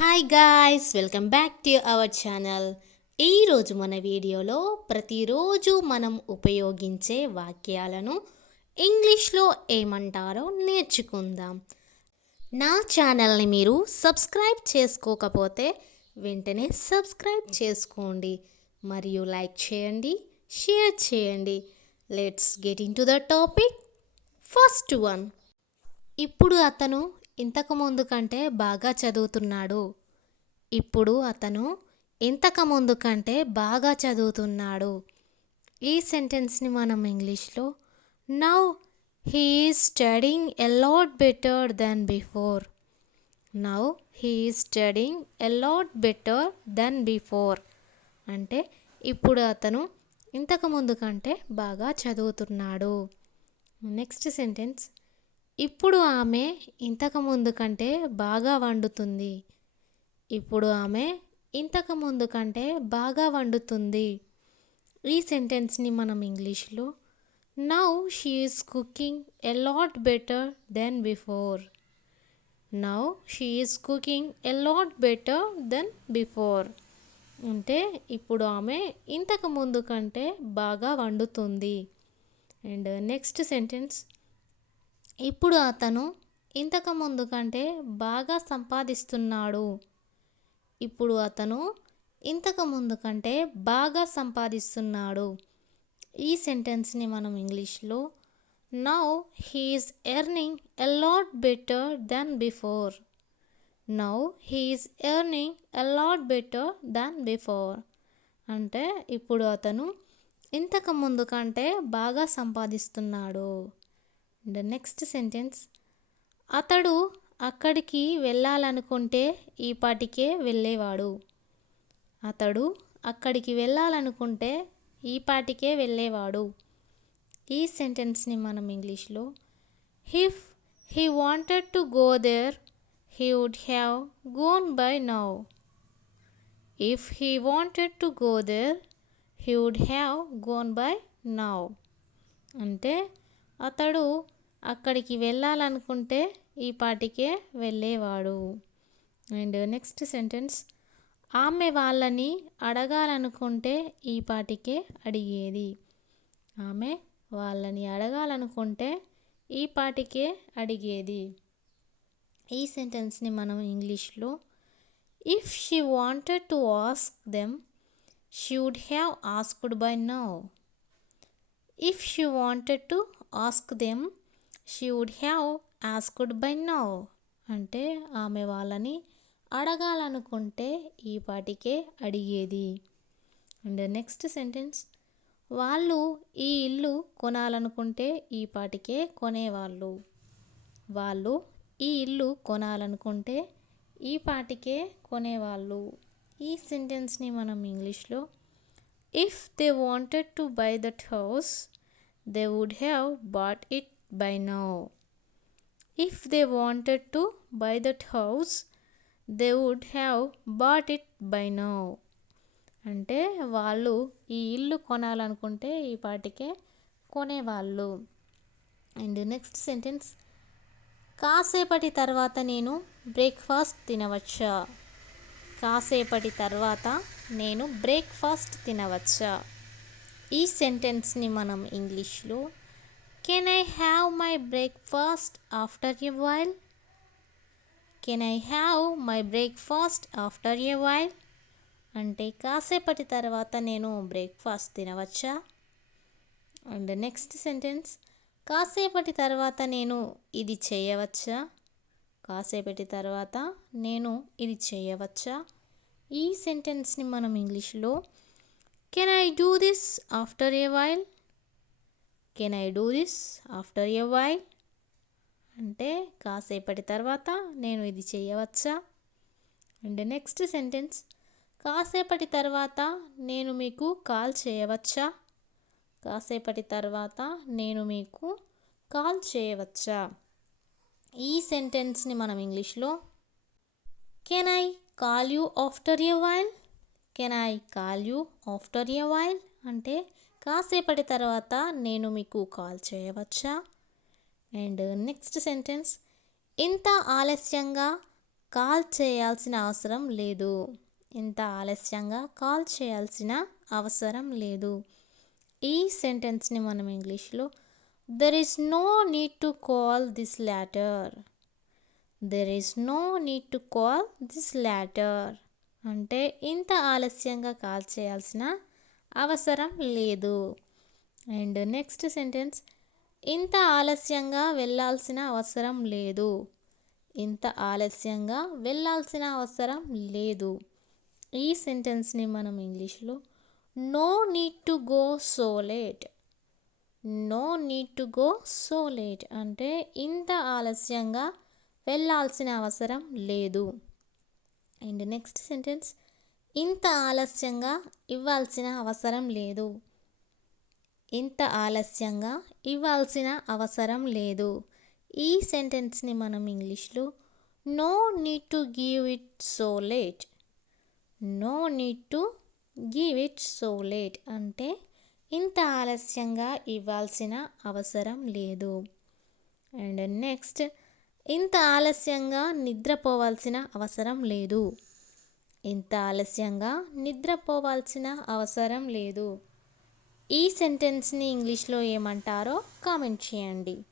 Hi guys, welcome back to our channel. ఈరోజు మన వీడియోలో ప్రతిరోజు మనం ఉపయోగించే వాక్యాలను ఇంగ్లీష్లో ఏమంటారో నేర్చుకుందాం. నా ఛానల్ని మీరు సబ్స్క్రైబ్ చేసుకోకపోతే వెంటనే సబ్స్క్రైబ్ చేసుకోండి మరియు లైక్ చేయండి, షేర్ చేయండి. Let's get in to the topic. First one, ఇప్పుడు అతను ఇంతకుముందు కంటే బాగా చదువుతున్నాడు. ఇప్పుడు అతను ఇంతకుముందు కంటే బాగా చదువుతున్నాడు. ఈ సెంటెన్స్ని మనం ఇంగ్లీష్లో now he is studying a lot better than before. Now he is studying a lot better than before అంటే ఇప్పుడు అతను ఇంతకుముందు కంటే బాగా చదువుతున్నాడు. నెక్స్ట్ సెంటెన్స్, ఇప్పుడు ఆమె ఇంతకుముందు కంటే బాగా వండుతుంది. ఇప్పుడు ఆమె ఇంతకుముందు కంటే బాగా వండుతుంది. ఈ సెంటెన్స్ని మనం ఇంగ్లీష్లో now she is cooking a lot better than before. Now she is cooking a lot better than before అంటే ఇప్పుడు ఆమె ఇంతకుముందు కంటే బాగా వండుతుంది. అండ్ నెక్స్ట్ సెంటెన్స్, ఇప్పుడు అతను ఇంతకుముందు కంటే బాగా సంపాదిస్తున్నాడు. ఇప్పుడు అతను ఇంతకుముందు కంటే బాగా సంపాదిస్తున్నాడు. ఈ సెంటెన్స్ని మనం ఇంగ్లీష్లో now he is earning a lot better than before. Now he is earning a lot better than before అంటే ఇప్పుడు అతను ఇంతకుముందు కంటే బాగా సంపాదిస్తున్నాడు. ద నెక్స్ట్ సెంటెన్స్, అతడు అక్కడికి వెళ్ళాలనుకుంటే ఈ పాటికే వెళ్ళేవాడు. అతడు అక్కడికి వెళ్ళాలనుకుంటే ఈ పాటికే వెళ్ళేవాడు. ఈ సెంటెన్స్ని మనం ఇంగ్లీష్లో if he wanted to go there he would have gone by now. If he wanted to go there he would have gone by now అంటే అతడు అక్కడికి వెళ్ళాలనుకుంటే ఈ పాటికే వెళ్ళేవాడు. అండ్ నెక్స్ట్ సెంటెన్స్, ఆమె వాళ్ళని అడగాలనుకుంటే ఈ పాటికే అడిగేది. ఆమె వాళ్ళని అడగాలనుకుంటే ఈ పాటికే అడిగేది. ఈ సెంటెన్స్ని మనం ఇంగ్లీష్లో if she wanted to ask them she would have asked by now. If she wanted to ask them she would have asked by now అంటే ఆమె వాళ్ళని అడగాలనుకుంటే ఈ పాటికే అడిగేది. అండ్ నెక్స్ట్ సెంటెన్స్, వాళ్ళు ఈ ఇల్లు కొనాలనుకుంటే ఈ పాటికే కొనేవాళ్ళు. వాళ్ళు ఈ ఇల్లు కొనాలనుకుంటే ఈ పాటికే కొనేవాళ్ళు. ఈ సెంటెన్స్ని మనం ఇంగ్లీష్లో if they wanted to buy that house they would have bought it by now. If they wanted to buy that house, they would have bought it by now. అంటే వాళ్ళు ఈ ఇల్లు కొనాలనుకుంటే ఈ పాటికే కొనేవాళ్ళు. అండ్ నెక్స్ట్ సెంటెన్స్, కాసేపటి తర్వాత నేను బ్రేక్ఫాస్ట్ తినవచ్చా. కాసేపటి తర్వాత నేను బ్రేక్ఫాస్ట్ తినవచ్చా. ఈ సెంటెన్స్ని మనం ఇంగ్లీష్లో can I have my breakfast after a while. Can I have my breakfast after a while అంటే కాసేపటి తర్వాత నేను బ్రేక్ఫాస్ట్ తినవచ్చా. అండ్ నెక్స్ట్ సెంటెన్స్, కాసేపటి తర్వాత నేను ఇది చేయవచ్చా. కాసేపటి తర్వాత నేను ఇది చేయవచ్చా. ఈ సెంటెన్స్ని మనం ఇంగ్లీష్లో can I do this after a while. Can I do this after a while అంటే కాసేపటి తర్వాత నేను ఇది చేయవచ్చా. అండ్ నెక్స్ట్ సెంటెన్స్, కాసేపటి తర్వాత నేను మీకు కాల్ చేయవచ్చా. కాసేపటి తర్వాత నేను మీకు కాల్ చేయవచ్చా. ఈ సెంటెన్స్ని మనం ఇంగ్లీష్లో can I call you after a while. Can I call you after a while అంటే కాసేపటి తర్వాత నేను మీకు కాల్ చేయవచ్చా. అండ్ నెక్స్ట్ సెంటెన్స్, ఇంత ఆలస్యంగా కాల్ చేయాల్సిన అవసరం లేదు. ఇంత ఆలస్యంగా కాల్ చేయాల్సిన అవసరం లేదు. ఈ సెంటెన్స్ని మనం ఇంగ్లీష్లో there is no need to call this later. There is no need to call this later అంటే ఇంత ఆలస్యంగా కాల్ చేయాల్సిన అవసరం లేదు. అండ్ నెక్స్ట్ సెంటెన్స్ ఇంత ఆలస్యంగా వెళ్ళాల్సిన అవసరం లేదు. ఇంత ఆలస్యంగా వెళ్ళాల్సిన అవసరం లేదు. ఈ సెంటెన్స్ని మనం ఇంగ్లీష్లో no need to go so late. No need to go so late అంటే ఇంత ఆలస్యంగా వెళ్ళాల్సిన అవసరం లేదు. అండ్ నెక్స్ట్ సెంటెన్స్ ఇంత ఆలస్యంగా ఇవ్వాల్సిన అవసరం లేదు. ఇంత ఆలస్యంగా ఇవ్వాల్సిన అవసరం లేదు. ఈ సెంటెన్స్ని మనం ఇంగ్లీష్లో no need to give it so late. No need to give it so late అంటే ఇంత ఆలస్యంగా ఇవ్వాల్సిన అవసరం లేదు. అండ్ నెక్స్ట్ ఇంత ఆలస్యంగా నిద్రపోవాల్సిన అవసరం లేదు. ఇంత ఆలస్యంగా నిద్రపోవాల్సిన అవసరం లేదు. ఈ సెంటెన్స్ని ఇంగ్లీష్లో ఏమంటారో కామెంట్ చేయండి.